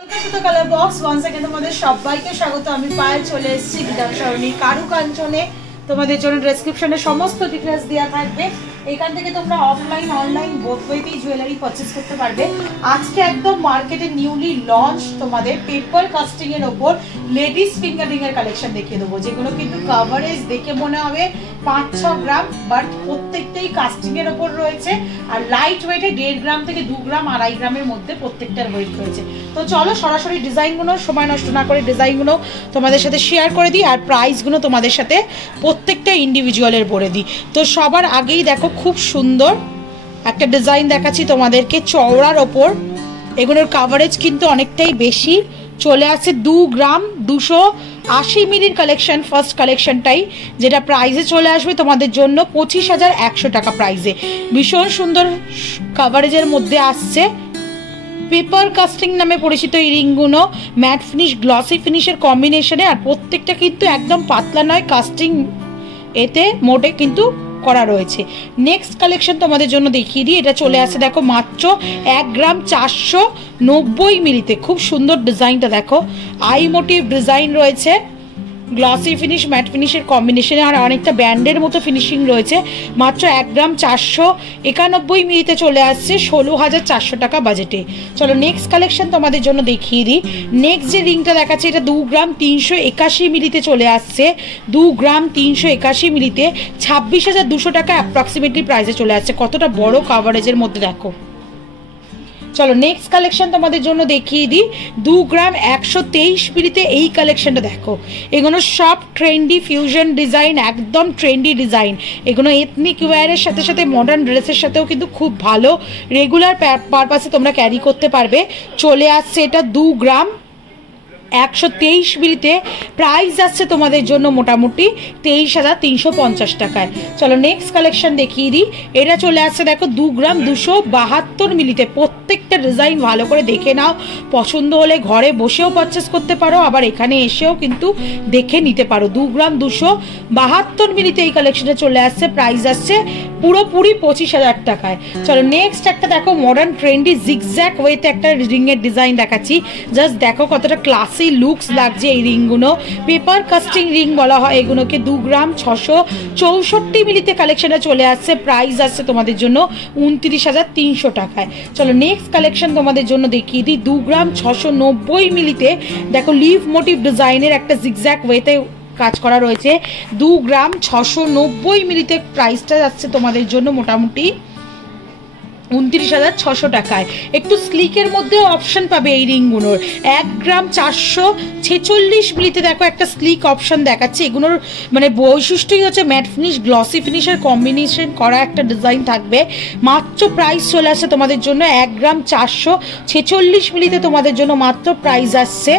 Colour box one second তোমাদের সবাইকে স্বাগত। আমি পায়েল চলে এসেছি বিধান সরণি কারু কাঞ্চনে। তোমাদের জন্য ডেসক্রিপশনে সমস্ত ডিটেলস দেওয়া থাকবে। এখান থেকে তোমরা অফলাইন অনলাইন বোথ ওয়েতেই জুয়েলারি পারচেস করতে পারবে। আজকে একদম মার্কেটে নিউলি লঞ্চ তোমাদের পেপার কাস্টিং এর ওপর লেডিস ফিঙ্গারিং এর কালেকশন দেখিয়ে দেবো, যেগুলো কিন্তু কভারেজ দেখে মনে হবে 5-6 গ্রাম, বাট প্রত্যেকটাই কাস্টিং এর ওপর রয়েছে। আর লাইট ওয়েটে 1.5 গ্রাম থেকে 2 গ্রাম 2.5 গ্রামের মধ্যে প্রত্যেকটার ওয়েট রয়েছে। তো চলো সরাসরি ডিজাইনগুলো সময় নষ্ট না করে ডিজাইনগুলো তোমাদের সাথে শেয়ার করে দিই, আর প্রাইসগুলো তোমাদের সাথে প্রত্যেকটা ইন্ডিভিজুয়ালের বলে দিই। তো সবার আগেই দেখো খুব সুন্দর একটা ডিজাইন দেখাচ্ছি তোমাদেরকে চওড়ার ওপর। এগুলোর কাভারেজ কিন্তু অনেকটাই বেশি, চলে আসছে 2 গ্রাম 280 মিলির কালেকশন। ফার্স্ট কালেকশনটাই যেটা প্রাইসে চলে আসবে তোমাদের জন্য 25,100 টাকা প্রাইসে। ভীষণ সুন্দর কাভারেজের মধ্যে আসছে। পেপার কাস্টিং নামে পরিচিত এই রিংগুলো ম্যাট ফিনিশ গ্লসি ফিনিশের কম্বিনেশনে, আর প্রত্যেকটা কিন্তু একদম পাতলা নয়, কাস্টিং এতে মোটে কিন্তু করা রয়েছে। নেক্সট কালেকশন তোমাদের জন্য দেখিয়ে দিই। এটা চলে আসে দেখো মাত্র 1 গ্রাম 490 মিলিতে। খুব সুন্দর ডিজাইনটা দেখো, আই মোটিভ ডিজাইন রয়েছে, গ্লসি ফিনিশ ম্যাট ফিনিশের কম্বিনেশনে, আর অনেকটা ব্যান্ডের মতো ফিনিশিং রয়েছে। মাত্র 1 গ্রাম 491 মিলিতে চলে আসছে 16,400 টাকা বাজেটে। চলো নেক্সট কালেকশন তোমাদের জন্য দেখিয়ে দিই। নেক্সট যে রিংটা দেখাচ্ছে এটা 2 গ্রাম 381 মিলিতে চলে আসছে। 2 গ্রাম 381 মিলিতে 26,200 টাকা অ্যাপ্রক্সিমেটলি প্রাইসে চলে আসছে। কতটা বড় কাভারেজের মধ্যে দেখো। চলো নেক্সট কালেকশন তোমাদের জন্য দেখিয়ে দিই। 2 গ্রাম 123 মিলিতে এই কালেকশনটা দেখো। এগুলো সব ট্রেন্ডি ফিউশন ডিজাইন, একদম ট্রেন্ডি ডিজাইন। এগুলো এথনিক ওয়্যারের সাথে সাথে মডার্ন ড্রেসের সাথেও কিন্তু খুব ভালো রেগুলার পারপাসে তোমরা ক্যারি করতে পারবে। চলে আসছে এটা 2 গ্রাম 123 মিলিতে। প্রাইস আসছে তোমাদের জন্য মোটামুটি 23,350 টাকায়। চলো নেক্সট কালেকশন দেখিয়ে দিই। এটা চলে আসছে দেখো 2 গ্রাম 272 মিলিতে। প্রত্যেকটা ডিজাইন ভালো করে দেখে নাও, পছন্দ হলে ঘরে বসেও পারচেস করতে পারো, আবার এখানে এসেও কিন্তু দেখে নিতে পারো। 2 গ্রাম 272 মিলিতে এই কালেকশনে চলে আসছে। প্রাইস আসছে পুরোপুরি 25,000 টাকায়। চলো নেক্সট একটা দেখো মডার্ন ট্রেন্ডি জিগজ্যাগ ওয়েতে একটা রিংয়ের ডিজাইন দেখাচ্ছি। জাস্ট দেখো কতটা ক্লাসি লুকস লাগছে এই রিংগুলো। পেপার কাস্টিং রিং বলা হয় এগুলোকে। 2 গ্রাম 664 মিলিতে কালেকশনে চলে আসছে। প্রাইস আসছে তোমাদের জন্য 29,300 টাকায়। চলো নেক্সট কালেকশন তোমাদের জন্য দেখিয়ে দিই। 2 গ্রাম 690 মিলিতে দেখো লিভ মোটিভ ডিজাইনের একটা জিগজ্যাগ ওয়েতে কাজ করা রয়েছে। 2 গ্রাম 690 মিলিতে প্রাইসটা যাচ্ছে তোমাদের জন্য মোটামুটি 29,600 টাকায়। একটু স্লিকের মধ্যে অপশন পাবে এই রিংগুলোর। 1 গ্রাম 446 মিলিতে দেখো একটা স্লিক অপশন দেখাচ্ছে। এগুলোর মানে বৈশিষ্ট্যই হচ্ছে ম্যাট ফিনিশ গ্লসি ফিনিশের কম্বিনেশন করা একটা ডিজাইন থাকবে। মাত্র প্রাইস চলে আসছে তোমাদের জন্য 1 গ্রাম 446 মিলিতে তোমাদের জন্য মাত্র প্রাইস আসছে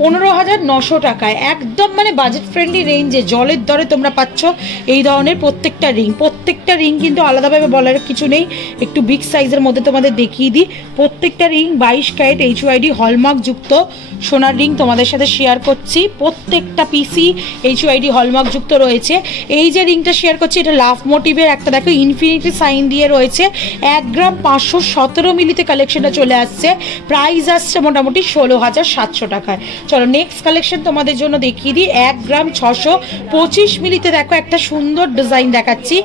15,900 টাকায়। একদম মানে বাজেট ফ্রেন্ডলি রেঞ্জে জলের দরে তোমরা পাচ্ছ এই ধরনের প্রত্যেকটা রিং। প্রত্যেকটা রিং কিন্তু আলাদাভাবে বলার কিছু নেই। একটু বিগ সাইজের মধ্যে তোমাদের দেখিয়ে দিই। প্রত্যেকটা রিং 22 ক্যারেট HYD হলমার্ক যুক্ত সোনার রিং তোমাদের সাথে শেয়ার করছি। প্রত্যেকটা পিসি HYD হলমার্ক যুক্ত রয়েছে। এই যে রিংটা শেয়ার করছি এটা লাভ মোটিভের একটা দেখো ইনফিনিটি সাইন দিয়ে রয়েছে। 1 গ্রাম 517 মিলিতে কালেকশনটা চলে আসছে। প্রাইস আসছে মোটামুটি 16,700 টাকায়। চলো নেক্সট কালেকশন তোমাদের জন্য দেখিয়ে দিই। 1 গ্রাম 625 মিলিতে দেখো একটা সুন্দর ডিজাইন দেখাচ্ছি।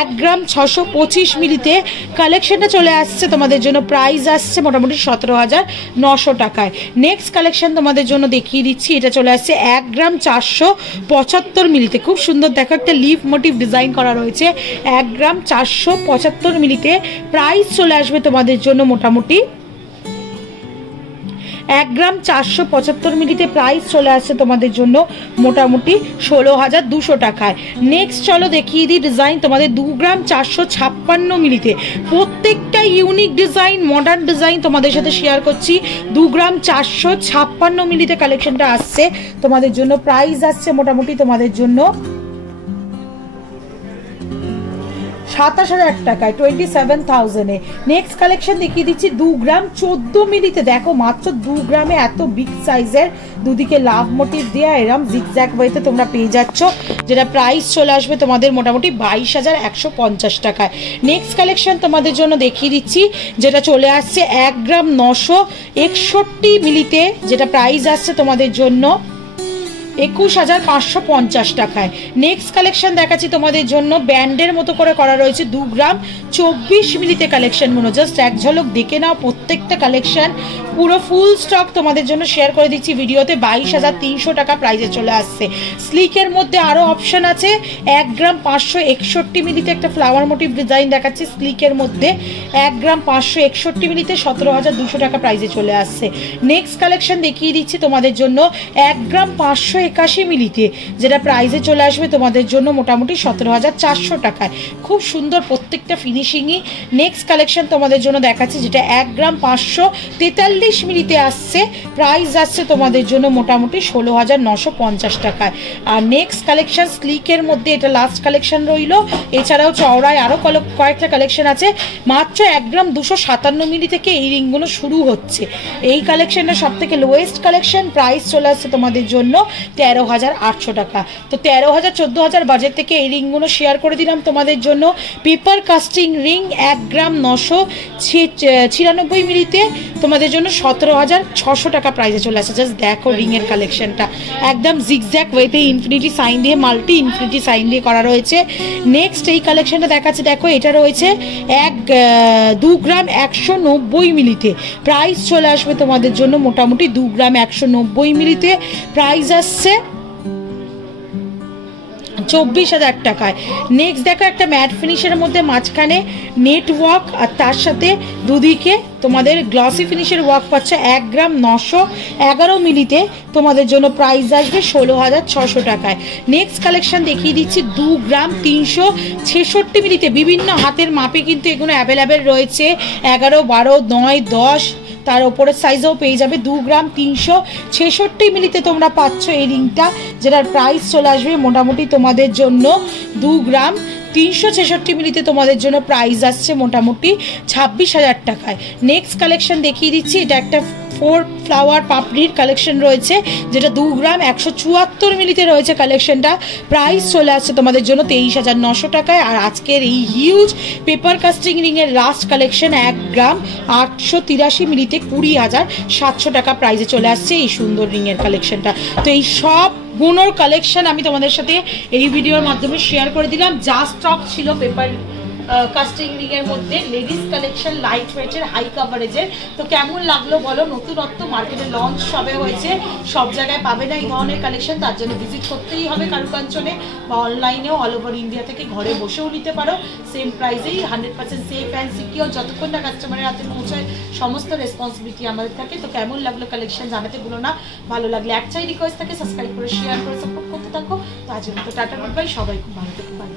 1 গ্রাম 625 মিলিতে কালেকশনটা চলে আসছে তোমাদের জন্য। প্রাইস আসছে মোটামুটি 17,900 টাকায়। নেক্সট কালেকশন তোমাদের জন্য দেখিয়ে দিচ্ছি। এটা চলে আসছে 1 গ্রাম 475 মিলিতে। খুব সুন্দর দেখো একটা লিভ মোটিভ ডিজাইন করা রয়েছে। 1 গ্রাম 475 মিলিতে প্রাইস চলে আসবে তোমাদের জন্য মোটামুটি 1 গ্রাম 475 মিলিতে প্রাইস চলে আসছে তোমাদের জন্য মোটামুটি 16,200 টাকায়। নেক্সট চলো দেখিয়ে দিই ডিজাইন তোমাদের 2 গ্রাম 456 মিলিতে। প্রত্যেকটা ইউনিক ডিজাইন মডার্ন ডিজাইন তোমাদের সাথে শেয়ার করছি। 2 গ্রাম 456 মিলিতে কালেকশনটা আসছে তোমাদের জন্য। প্রাইস আসছে মোটামুটি তোমাদের জন্য 27,000 টাকায়, 27,000-এ। নেক্সট কালেকশন দেখিয়ে দিচ্ছি 2 গ্রাম 14 মিলিতে। দেখো মাত্র 2 গ্রামে এত বিগ সাইজের, দুদিকে লাভ মোটিভ দেওয়া এরম জিগজ্যাগ ওয়েতে তোমরা পেয়ে যাচ্ছ, যেটা প্রাইস চলে আসবে তোমাদের মোটামুটি 22,150 টাকায়। নেক্সট কালেকশন তোমাদের জন্য দেখিয়ে দিচ্ছি, যেটা চলে আসছে 1 গ্রাম 961 মিলিতে, যেটা প্রাইস আসছে তোমাদের জন্য 21,550 টাকায়। নেক্সট কালেকশন দেখাচ্ছি তোমাদের জন্য, ব্যান্ডের মতো করে করা রয়েছে 2 গ্রাম 24 মিলিতে কালেকশনগুলো। জাস্ট এক ঝলক দেখে নাও প্রত্যেকটা কালেকশন, পুরো ফুল স্টক তোমাদের জন্য শেয়ার করে দিচ্ছি ভিডিওতে। 22,300 টাকা প্রাইসে চলে আসছে। স্লিকের মধ্যে আরও অপশন আছে, 1 গ্রাম 561 মিলিতে একটা ফ্লাওয়ার মোটিভ ডিজাইন দেখাচ্ছি স্লিকের মধ্যে, 1 গ্রাম 561 মিলিতে 17,200 টাকা প্রাইসে চলে আসছে। নেক্সট কালেকশন দেখিয়ে দিচ্ছি তোমাদের জন্য 1 গ্রাম 581 মিলিতে, যেটা প্রাইসে চলে আসবে তোমাদের জন্য মোটামুটি 17,400 টাকায়। খুব সুন্দর প্রত্যেকটা ফিনিশিংই। নেক্সট কালেকশন তোমাদের জন্য দেখাচ্ছি, যেটা 1 গ্রাম 543 মিলিতে আসছে, প্রাইস আসছে তোমাদের জন্য মোটামুটি 16,950 টাকায়। আর নেক্সট কালেকশন স্লিকের মধ্যে এটা লাস্ট কালেকশন রইল, এছাড়াও চওড়ায় আরও কয়েকটা কালেকশন আছে। মাত্র 1 গ্রাম 257 মিলি থেকে এই রিংগুলো শুরু হচ্ছে। এই কালেকশনটা সব থেকে লোয়েস্ট কালেকশন, প্রাইস চলে আসছে তোমাদের জন্য 13,800 টাকা। তো 13,000 14,000 বাজেট থেকে এই রিংগুলো শেয়ার করে দিলাম তোমাদের জন্য। পেপার কাস্টিং রিং 1 গ্রাম 996 মিলিতে তোমাদের জন্য 17,600 টাকা প্রাইসে চলে আসছে। জাস্ট দেখো রিংয়ের কালেকশনটা, একদম জিগজ্যাগ ওয়েতে ইনফিনিটি সাইন দিয়ে, মাল্টি ইনফিনিটি সাইন দিয়ে করা রয়েছে। নেক্সট এই কালেকশনটা দেখাচ্ছে, দেখো এটা রয়েছে 2 গ্রাম 190 মিলিতে, প্রাইস চলে আসবে তোমাদের জন্য মোটামুটি 2 গ্রাম 190 মিলিতে, প্রাইস আসছে 24,000 টাকায়। নেক্সট দেখো একটা ম্যাট ফিনিশের মধ্যে মাঝখানে নেট ওয়ার্ক, আর তার সাথে দুদিকে তোমাদের গ্লসি ফিনিশের ওয়ার্ক পাচ্ছে। 1 গ্রাম 911 মিলিতে তোমাদের জন্য প্রাইস আসবে 16,600 টাকায়। নেক্সট কালেকশন দেখিয়ে দিচ্ছি 2 গ্রাম 366 মিলিতে, বিভিন্ন হাতের মাপে কিন্তু এগুলো অ্যাভেলেবেল রয়েছে, 11, 12, 9, 10, তার ওপরের সাইজেও পেয়ে যাবে। 2 গ্রাম 366 মিলিতে তোমরা পাচ্ছ এই রিংটা, যেটার প্রাইস চলে আসবে মোটামুটি তোমাদের জন্য 2 গ্রাম 366 মিলিতে তোমাদের জন্য প্রাইস আসছে মোটামুটি 26,000 টাকায়। নেক্সট কালেকশন দেখিয়ে দিচ্ছি, এটা একটা 4 ফ্লাওয়ার পাপড়ির কালেকশন রয়েছে, যেটা 2 গ্রাম 174 মিলিতে রয়েছে কালেকশনটা, প্রাইস চলে আসছে তোমাদের জন্য 23,900 টাকায়। আর আজকের এই হিউজ পেপার কাস্টিং রিংয়ের লাস্ট কালেকশন 1 গ্রাম 883 মিলিতে 20,700 টাকা প্রাইসে চলে আসছে এই সুন্দর রিংয়ের কালেকশনটা। তো এই সব গুণোর কালেকশন আমি তোমাদের সাথে এই ভিডিওর মাধ্যমে শেয়ার করে দিলাম। যা স্টক ছিল পেপার কাস্টিং রিং এর মধ্যে লেডিস কালেকশন, লাইট ওয়েটের, হাই কাভারেজের। তো কেমন লাগলো বলো? নতুনত্ব মার্কেটে লঞ্চ সবে হয়েছে, সব জায়গায় পাবে না এই ধরনের কালেকশন, তার জন্য ভিজিট করতেই হবে কারুকাঞ্চনে, বা অনলাইনেও অল ওভার ইন্ডিয়া থেকে ঘরে বসেও নিতে পারো সেম প্রাইসেই। 100% সেফ অ্যান্ড সিকিওর, যতক্ষণ না কাস্টমারের হাতে পৌঁছায় সমস্ত রেসপন্সিবিলিটি আমাদের থাকে। তো কেমন লাগলো কালেকশন জানাতে ভুলো না। ভালো লাগলে একটাই রিকোয়েস্ট থাকে, সাবস্ক্রাইব করে শেয়ার করে সাপোর্ট করতে থাকো। তো আজকের মতো টাটা, গুড বাই, সবাই খুব ভালো থেকো, বাই।